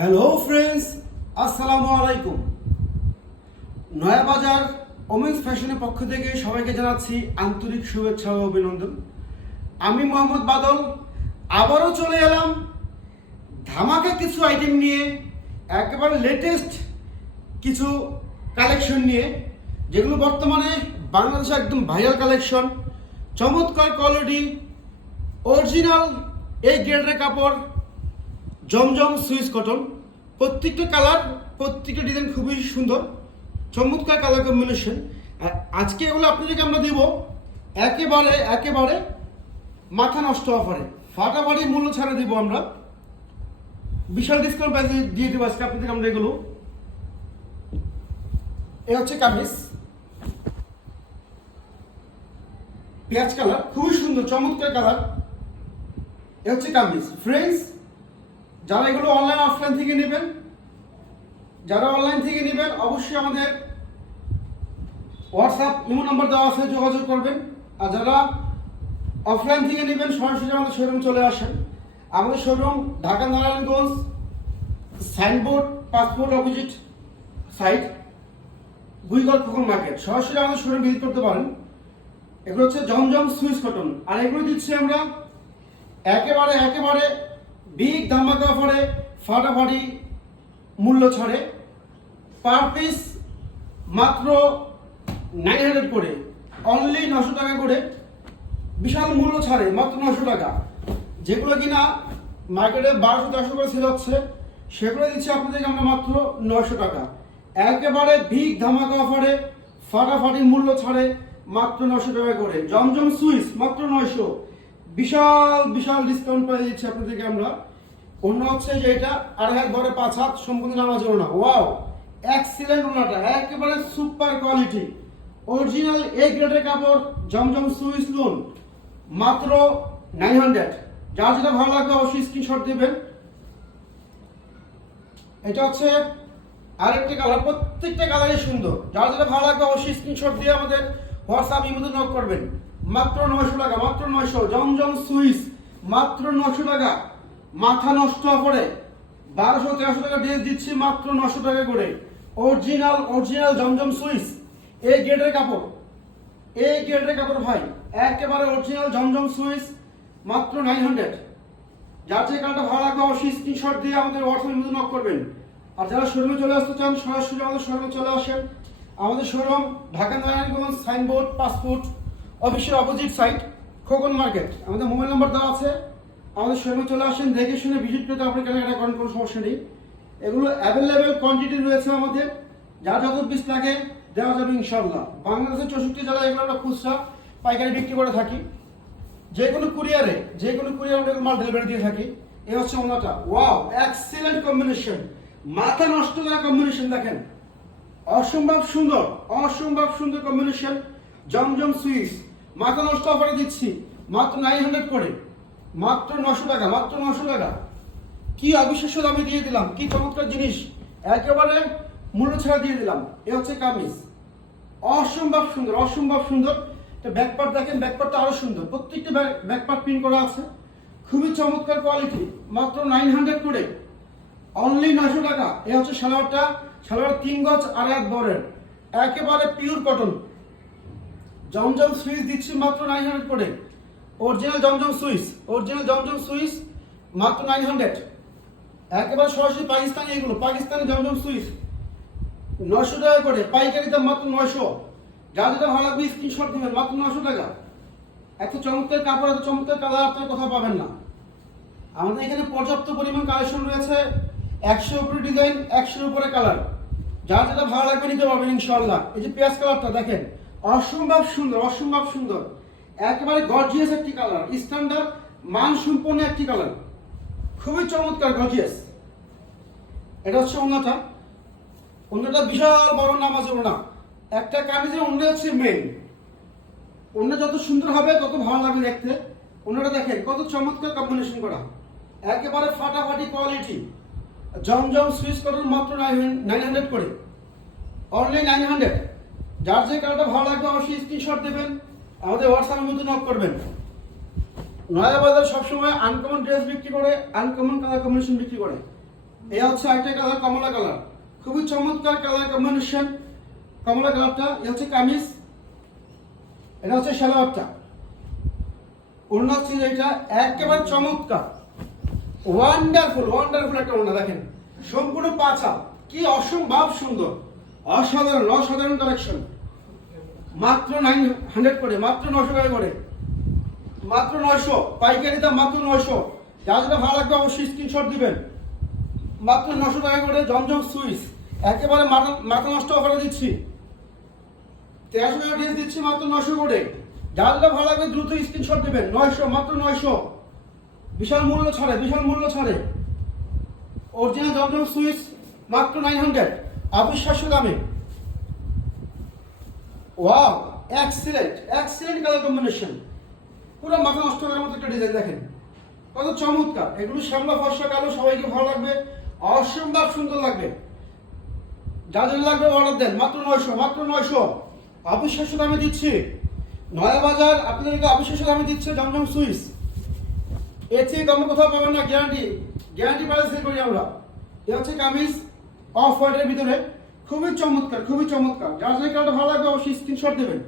Hello friends, আসসালামু আলাইকুম। নয়া বাজার ওমেন্স ফ্যাশনের পক্ষ থেকে সবাইকে জানাচ্ছি আন্তরিক শুভেচ্ছা ও অভিনন্দন। আমি মোহাম্মদ বাদল আবারও চলে এলাম ধামাকা কিছু আইটেম নিয়ে, একেবারে লেটেস্ট কিছু কালেকশন নিয়ে, যেগুলো বর্তমানে বাংলাদেশে একদম ভাইরাল কালেকশন। চমৎকার কোয়ালিটি, অরিজিনাল এই গ্রেডের কাপড়, জমজম সুইস কটন। প্রত্যেকটা কালার, প্রত্যেকটা ডিজাইন খুবই সুন্দর, চমৎকার কালার কম্বিনেশন। আজকে এগুলো আপনাদেরকে আমরা দিব একেবারে মাথা নষ্ট অফারে, ফাটাফাটি মূল্য ছাড়া দিব আমরা, বিশাল ডিসকাউন্ট প্রাইসে দিয়ে দেবো আজকে আপনাদেরকে আমরা এগুলো। এ হচ্ছে কামিজ, পেঁয়াজ কালার, খুবই সুন্দর চমৎকার কালার। এ হচ্ছে কামিজ। ফ্রেন্ডস, যারা এগুলো অনলাইন অফলাইন থেকে নেবেন, অবশ্যই আমাদের হোয়াটসঅ্যাপ ইমো নাম্বার দেওয়া আছে, যোগাযোগ করবেন। আর যারা অফলাইন থেকে নেবেন, সরাসরি আমাদের শোরুম চলে আসেন। আমাদের showroom Dhaka Narayanganj, signboard passport opposite side, গুইগল খোকন মার্কেট। সরাসরি আমাদের শোরুম ভিজিট করতে পারেন। এগুলো হচ্ছে জমজম সুইস কটন, আর এগুলো দিচ্ছি আমরা একেবারে বিগ ধামাকা অফারে, ফাটাফাটি মূল্য ছাড়ে। পার পিস মাত্র 900 করে, অনলি 900 টাকা করে, বিশাল মূল্য ছাড়ে মাত্র 900 টাকা। যেগুলো কিনা মার্কেটে 1200-1300 করে সেল হচ্ছে, সেগুলো দিচ্ছি আপনাদেরকে আমরা মাত্র 900 টাকা। একেবারে বিগ ধামাকা অফারে, ফাটাফাটি মূল্য ছাড়ে মাত্র 900 টাকা করে। জমজম সুইস মাত্র 900, বিশাল ডিসকাউন্ট পেয়ে দিচ্ছি আপনাদেরকে আমরা। অন্য হচ্ছে যে এটা 2.5 হাত ভরে 5 হাত সম্পূর্ণ নামাজ ওড়না। ওয়াও, এক্সিলেন্ট ওড়নাটা, একেবারে সুপার কোয়ালিটি, অরিজিনাল এ গ্রেডের কাপড়, জমজম সুইস লোন মাত্র 900। যার যেটা ভালো লাগবে অবশ্যই স্ক্রিনশট দিবেন। এটা হচ্ছে আরেকটি কালার, প্রত্যেকটা কালারই সুন্দর। যার যেটা ভালো লাগবে অবশ্যই স্ক্রিনশট দিয়ে আমাদের হোয়াটসঅ্যাপ ইমোতে নক করবেন। মাত্র 900 টাকা, মাত্র 900। জমজম সুইস মাত্র 900 টাকা, মাথা নষ্ট করে 1200-1300 টাকা ড্রেস দিচ্ছি মাত্র 900 টাকা করে। অরিজিনাল জমজম সুইস এই গ্রেডের কাপড়, ভাই, একেবারে অরিজিনাল জমজম সুইস মাত্র 900। যার যে কালারটা ভালো লাগবে অবশ্যই স্ক্রিনশট দিয়ে আমাদের হোয়াটসঅ্যাপের মধ্যে নক করবেন। আর যারা শোরুমে চলে আসতে চান, সরাসরি আমাদের শোরুমে চলে আসেন। আমাদের showroom Dhaka Narayanganj, signboard passport অফিসের অপোজিট সাইড, খোকন মার্কেট। আমাদের মোবাইল নাম্বার দেওয়া আছে, আমাদের শোরুমে চলে আসেন, দেখে শুনে ভিজিট করতে আপনি কেনাকাটা করেন, কোনো সমস্যা নেই। এগুলো অ্যাভেলেবেল কোয়ান্টিটি রয়েছে আমাদের, যার যত পিস লাগে দেওয়া যাবে ইনশাল্লাহ। বাংলাদেশের 64 জেলায় এগুলো আমরা খুচরা পাইকারি বিক্রি করে থাকি। যে কোনো কুরিয়ারে আমরা মাল ডেলিভারি দিয়ে থাকি। এই হচ্ছে ওনাটা। ওয়াও, এক্সিলেন্ট কম্বিনেশন, মাথা নষ্ট করা কম্বিনেশন। দেখেন, অসম্ভব সুন্দর কম্বিনেশন। জমজম সুইস মাথা নষ্ট অফারে দিচ্ছি মাত্র 900 করে, মাত্র 900 টাকা, মাত্র 900 টাকা। কি অবিশ্বাস্য দামে দিয়ে দিলাম, কি চমৎকার জিনিস, একেবারে মূল্য ছাড়া দিয়ে দিলাম। এ হচ্ছে কামিজ, অসম্ভব সুন্দর। ব্যাকপার্ট দেখেন, ব্যাকপার্টটা আরো সুন্দর, প্রত্যেকটা ব্যাকপার্ট প্রিন্ট করা আছে, খুবই চমৎকার কোয়ালিটি, মাত্র 900 করে, অনলি 900 টাকা। এ হচ্ছে সালোয়ারটা, সালোয়ার 3 গজ 2.5 হাত বরের, একেবারে পিওর কটন। জমজম সুইস দিচ্ছি মাত্র 900 করে, অরিজিনাল জমজম সুইস মাত্র 900। একেবারে সরাসরি পাকিস্তানি, এগুলো পাকিস্তানি জমজম সুইস 900 টাকা করে, পাইকারি দাম মাত্র 900। যা যেটা ভালো লাগবে স্ক্রিনশট দিবেন, মাত্র 900 টাকা। এত চমৎকার কাপড়, এত চমৎকার কালার আপনারা কোথাও পাবেন না। আমাদের এখানে পর্যাপ্ত পরিমাণ কালেকশন রয়েছে, 100 উপরে ডিজাইন, 100 উপরে কালার। যার যেটা ভালো লাগবে নিতে পারবেন ইনশাআল্লাহ। এই যে পেঁয়াজ কালারটা দেখেন, অসম্ভব সুন্দর, একেবারে গর্জিয়াস একটি কালার, স্ট্যান্ডার্ড মান সম্পন্ন একটি কালার, খুবই চমৎকার গর্জিয়াস। এটা হচ্ছে ওনাটা বিশাল বড় নামাজ ওড়না। একটা কামিজের ওড়না হচ্ছে মেইন, ওড়না যত সুন্দর হবে তত ভালো লাগবে দেখতে। ওনাটা দেখেন কত চমৎকার কম্বিনেশন করা, একেবারে ফাটাফাটি কোয়ালিটি। জমজম সুইস কটন মাত্র 900 করে, অনলি 900। যার যে কালারটা ভালো লাগবে অবশ্যই স্ক্রিনশট দেবেন, আমাদের হোয়াটসঅ্যাপের মধ্যে নক করবেন। নয়া বাজার সবসময় আনকমন ড্রেস বিক্রি করে, আনকমন কালার কম্বিনেশন বিক্রি করে। এই হচ্ছে আরেকটা কালার, কমলা কালার, খুবই চমৎকার কালার কম্বিনেশন। কমলা কালারটা এই হচ্ছে কামিজ, এটা হচ্ছে সালোয়ারটা, ওড়না হচ্ছে এটা একেবারে চমৎকার, ওয়ান্ডারফুল ওয়ান্ডারফুল একটা ওড়না দেখেন, সম্পূর্ণ পাঁচা, কি অসম্ভব সুন্দর, অসাধারণ অসাধারণ কালেকশন। মাত্র 900 করে, মাত্র 900 টাকা করে, মাত্র 900, পাইকারি দাম মাত্র 900। যার যেটা ভালো লাগবে অবশ্যই স্ক্রিনশট দিবেন। মাত্র 900 টাকা করে জমজম সুইস, একেবারে মাথা নষ্ট অফারে দিচ্ছি। 1300 টাকা ড্রেস দিচ্ছি মাত্র 900 করে। যার যেটা ভালো লাগবে দ্রুত স্ক্রিনশট দিবেন। 900, মাত্র 900, বিশাল মূল্য ছাড়ে, বিশাল মূল্য ছাড়ে। অরিজিনাল জমজম সুইস মাত্র 900, অবিশ্বাস্য দামে। Wow, excellent excellent colour combination, পুরো মাথা নষ্ট করার মতো একটা ডিজাইন দেখেন, কত চমৎকার। এগুলো শ্যামলা ফর্সা কালো, সবাইকে ভালো লাগবে, অসম্ভব সুন্দর লাগবে। যা যা লাগবে অর্ডার দেন। মাত্র 900, মাত্র 900, অবিশ্বাস্য দামে দিচ্ছি। নয়া বাজার আপনাদেরকে অবিশ্বাস্য দামে দিচ্ছে জমজম সুইস। এর থেকে কম কোথাও পাবেন না, গ্যারান্টি, গ্যারান্টি প্রাইস সেল করি আমরা। এ হচ্ছে কামিজ অফ হোয়াইটের ভিতরে, খুবই চমৎকার, খুবই চমৎকার। যার যে কালারটা ভালো লাগবে অবশ্যই স্ক্রিনশট দেবেন।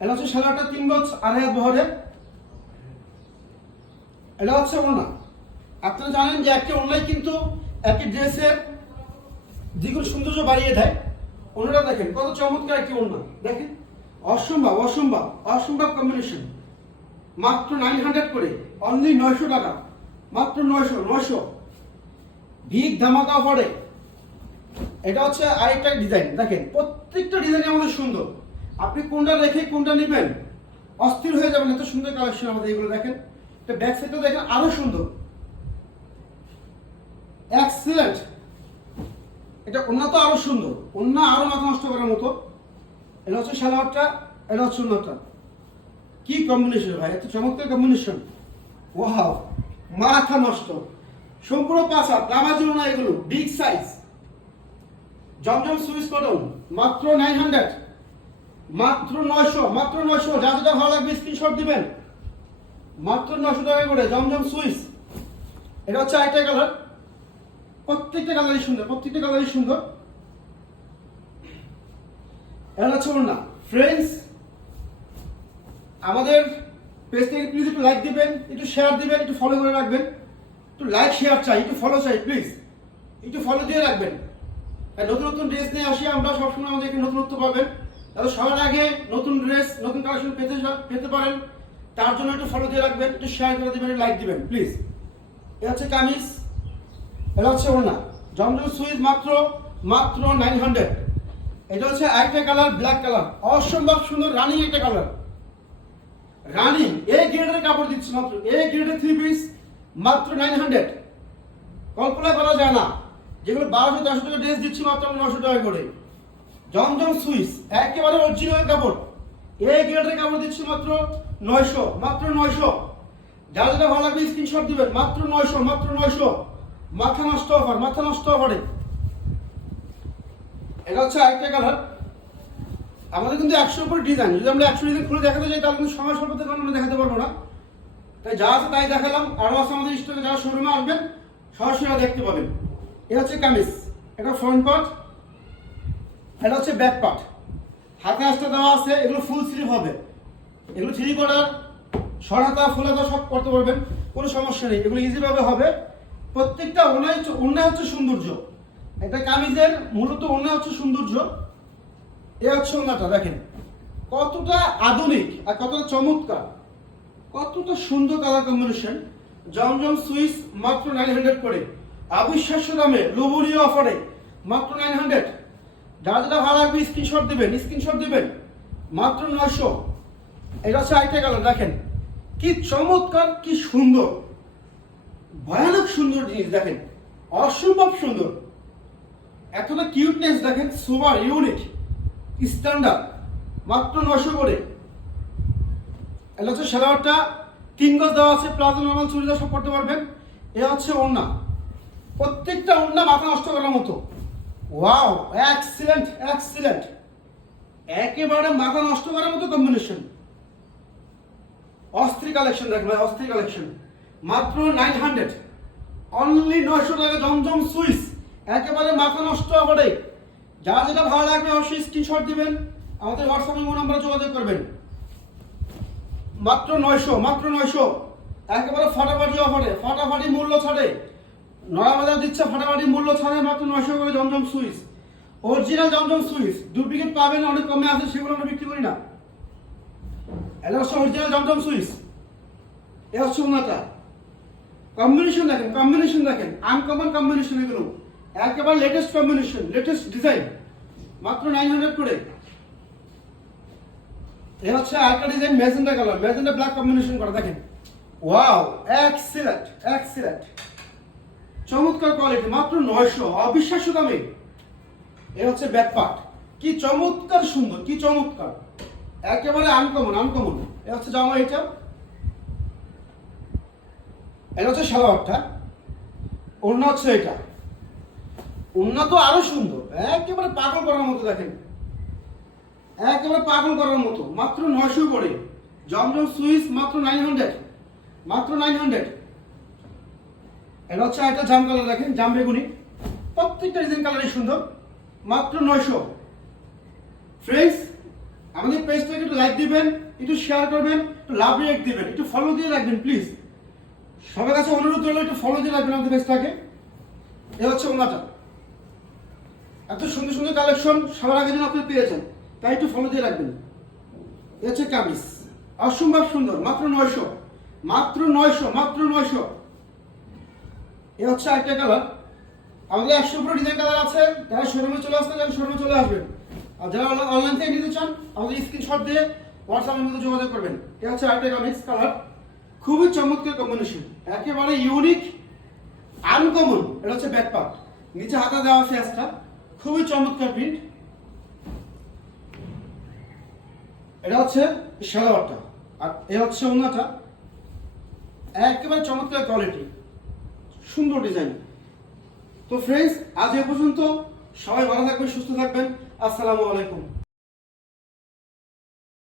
এটা হচ্ছে সালোয়ারটা 3 গজ 2.5 হাত বহরের, এটা হচ্ছে ওড়না। আপনারা জানেন যে একটা ওড়নাই কিন্তু একটি ড্রেসের দ্বিগুণ সৌন্দর্য বাড়িয়ে দেয়। ওড়নাটা দেখেন কত চমৎকার একটি ওড়না, দেখেন অসম্ভব অসম্ভব অসম্ভব কম্বিনেশন। মাত্র 900 করে, অনলি 900 টাকা, মাত্র 900 বিগ ধামাকা অফারে। এটা হচ্ছে আরেকটা ডিজাইন দেখেন, প্রত্যেকটা ডিজাইন আমাদের সুন্দর। আপনি কোনটা রেখে কোনটা নেবেন অস্থির হয়ে যাবেন, এত সুন্দর কালেকশন আমাদের এগুলো দেখেন। এটা ব্যাক সাইডটা দেখেন আরো সুন্দর, এক্সিলেন্ট। এটা ওড়না তো আরো সুন্দর, ওড়না আরো মাথা নষ্ট করার মতো। এটা হচ্ছে সালোয়ারটা, এটা হচ্ছে ওড়নাটা, কি কম্বিনেশন ভাই, এত চমৎকার কম্বিনেশন। ওয়াও, মাথা নষ্ট, সম্পূর্ণ পাঁচা, নামাজি ওড়না এগুলো, বিগ সাইজ। জমজম সুইস কটন মাত্র 900, মাত্র 900, মাত্র 900। যা যেটা ভালো লাগবে স্ক্রিনশট দিবেন। মাত্র 900 টাকা করে জমজম সুইস। এটা হচ্ছে আরেকটা কালার, প্রত্যেকটা কালারই সুন্দর, প্রত্যেকটা কালারই সুন্দর। এটা হচ্ছে ওড়না। ফ্রেন্ডস, আমাদের পেজটাকে প্লিজ একটু লাইক দিবেন, একটু শেয়ার দিবেন, একটু ফলো করে রাখবেন। একটু লাইক শেয়ার চাই, একটু ফলো চাই, প্লিজ একটু ফলো দিয়ে রাখবেন। নতুন নতুন ড্রেস নিয়ে আসি আমরা, সবসময় আমাদেরকে নতুনত্ব পাবেন। তাহলে সবার আগে নতুন ড্রেস নতুন কালেকশন পেতে পারেন, তার জন্য একটু ফলো দিয়ে রাখবেন, একটু শেয়ার করে দিবেন, লাইক দিবেন প্লিজ। এটা হচ্ছে কামিজ, এটা হচ্ছে ওড়না। জমজম সুইস মাত্র মাত্র 900। এটা হচ্ছে আরেকটা কালার, ব্ল্যাক কালার, অসম্ভব সুন্দর রানিং একটা কালার, রানিং এ গ্রেডের কাপড় দিচ্ছি মাত্র, এ গ্রেডের 3 পিস মাত্র 900। কল্পনা করা যায় না, যেগুলো 1200-1300 টাকা ড্রেস দিচ্ছি মাত্র 900 টাকা করে। জমজম সুইস একেবারে অরিজিনাল কাপড়, এ গ্রেডের কাপড় দিচ্ছি মাত্র 900, মাত্র 900। যার যেটা ভালো লাগবে স্ক্রিনশট দিবেন। মাত্র 900, মাত্র 900, মাথা নষ্ট অফার, মাথা নষ্ট অফারে। এটা হচ্ছে আরেকটা কালার। আমাদের কিন্তু 100 উপর ডিজাইন, যদি আমরা 100 ডিজাইন খুলে দেখাতে যাই তাহলে কিন্তু সময় স্বল্পতার কারণে আমরা দেখাতে পারবো না। তাই যা আছে তাই দেখালাম। আরো আছে আমাদের স্টকে, যারা শোরুমে আসবেন সরাসরি দেখতে পাবেন। এটা হচ্ছে কামিজ, এটা ফ্রন্ট পার্ট, এটা হচ্ছে ব্যাক পার্ট। হাতে আসতে দেওয়া আছে, এগুলো ফুল স্লিভ হবে, এগুলো 3 কোয়ার্টার, শর্ট হাতা ফুল হাতা সব করতে পারবেন, কোনো সমস্যা নেই, এগুলো ইজি ভাবে হবে। প্রত্যেকটা ওড়না হচ্ছে সৌন্দর্য, একটা কামিজের মূলত ওড়না হচ্ছে সৌন্দর্য। এ হচ্ছে ওড়নাটা দেখেন কতটা আধুনিক আর কতটা চমৎকার, কতটা সুন্দর কালার কম্বিনেশন। জমজম সুইস মাত্র 900 করে, অবিশ্বাস্য দামে, লোভনীয় অফারে, মাত্র 900। যারা যেটা ভালো লাগবে স্ক্রিনশট দিবেন, স্ক্রিনশট দিবেন, মাত্র 900। এটা হচ্ছে আরেকটা কালার দেখেন, কি চমৎকার, কি সুন্দর, ভয়ানক সুন্দর জিনিস দেখেন, অসম্ভব সুন্দর, এতটা কিউটনেস দেখেন, সুপার ইউনিক স্ট্যান্ডার্ড, মাত্র 900 করে। এটা হচ্ছে সালোয়ারটা 3 গজ দেওয়া আছে, প্লাজো নরমাল চুড়িদার সব করতে পারবেন। এ হচ্ছে ওড়না, প্রত্যেকটা ওড়না মাথা নষ্ট করার মতো। ওয়াও, এক্সিলেন্ট এক্সিলেন্ট, একেবারে মাথা নষ্ট করার মতো কম্বিনেশন। অস্থির কালেকশন দেখেন ভাই, অস্থির কালেকশন, মাত্র 900, অনলি 900 টাকা জমজম সুইস, একেবারে মাথা নষ্ট হবে। যার যেটা ভালো লাগবে অবশ্যই স্ক্রিনশট দিবেন, আমাদের হোয়াটসঅ্যাপ নাম্বারে যোগাযোগ করবেন। মাত্র 900, মাত্র 900, একেবারে ফাটাফাটি অফারে, ফাটাফাটি মূল্য ছাড়ে। নয়া বাজার দিচ্ছে ফাটাফাটি মূল্য ছাড়ে মাত্র 900 করে জমজম সুইস। অরিজিনাল জমজম সুইস, ডুপ্লিকেট পাবেন অনেক কমে আছে, সেগুলো আমরা বিক্রি করি না। এটা হচ্ছে অরিজিনাল জমজম সুইস। এ হচ্ছে ওনাটা। কম্বিনেশন দেখেন, কম্বিনেশন দেখেন, আনকমন কম্বিনেশন এগুলো, একেবারে লেটেস্ট কম্বিনেশন, লেটেস্ট ডিজাইন, মাত্র 900 করে। এ হচ্ছে আরেকটা design, magenta colour, magenta black combination করা, দেখেন ওয়াও, এক্সিলেন্ট, এক্সিলেন্ট, চমৎকার কোয়ালিটি, মাত্র 900, অবিশ্বাস্য দামে। এ হচ্ছে ব্যাক পার্ট, কি চমৎকার সুন্দর, কি চমৎকার, একেবারে আনকমন, আনকমন। এ হচ্ছে জামা, এটা হচ্ছে সালোয়ারটা, ওড়না হচ্ছে এটা, ওড়না তো আরো সুন্দর, একেবারে পাগল করার মতো, দেখেন একেবারে পাগল করার মতো, মাত্র 900 করে জমজম সুইস, মাত্র 900, মাত্র 900। এটা হচ্ছে একটা জাম কালার, দেখেন জাম বেগুনি, প্রত্যেকটা ডিজাইন কালারই সুন্দর, মাত্র 900। ফ্রেন্ডস, আমাদের পেজটাকে একটু লাইক দিবেন, একটু শেয়ার করবেন, একটু লাভ রেট দিবেন, একটু ফলো দিয়ে রাখবেন প্লিজ। সবার কাছে অনুরোধ রইল, একটু ফলো দিয়ে রাখবেন আমাদের পেজটাকে। এ হচ্ছে ওনাটা, এত সুন্দর সুন্দর কালেকশন সবার আগে যেন আপনি পেয়েছেন, তাই একটু ফলো দিয়ে রাখবেন। এ হচ্ছে কামিজ, অসম্ভব সুন্দর, মাত্র 900, মাত্র 900, মাত্র 900। এ হচ্ছে আরেকটা কালার, আমাদের 100 উপরে ডিজাইন কালার আছে, যারা শোরুমে চলে আসতে চান শোরুমে চলে আসবেন, আর যারা অনলাইন থেকে নিতে চান আমাদের স্ক্রিনশট দিয়ে হোয়াটসঅ্যাপের মধ্যে যোগাযোগ করবেন। এ হচ্ছে আরেকটা কামিজ কালার, খুবই চমৎকার কম্বিনেশন, একেবারে ইউনিক, আনকমন। এটা হচ্ছে ব্যাক পার্ট, নিচে হাতা দেওয়া ফেসটা, খুবই চমৎকার প্রিন্ট। এটা হচ্ছে সালোয়ারটা, আর এ হচ্ছে ওড়নাটা, একেবারে চমৎকার কোয়ালিটি, সুন্দর ডিজাইন। তো ফ্রেন্ডস, আজ এ পর্যন্ত, সবাই ভালো থাকবেন, সুস্থ থাকবেন, আসসালামু আলাইকুম।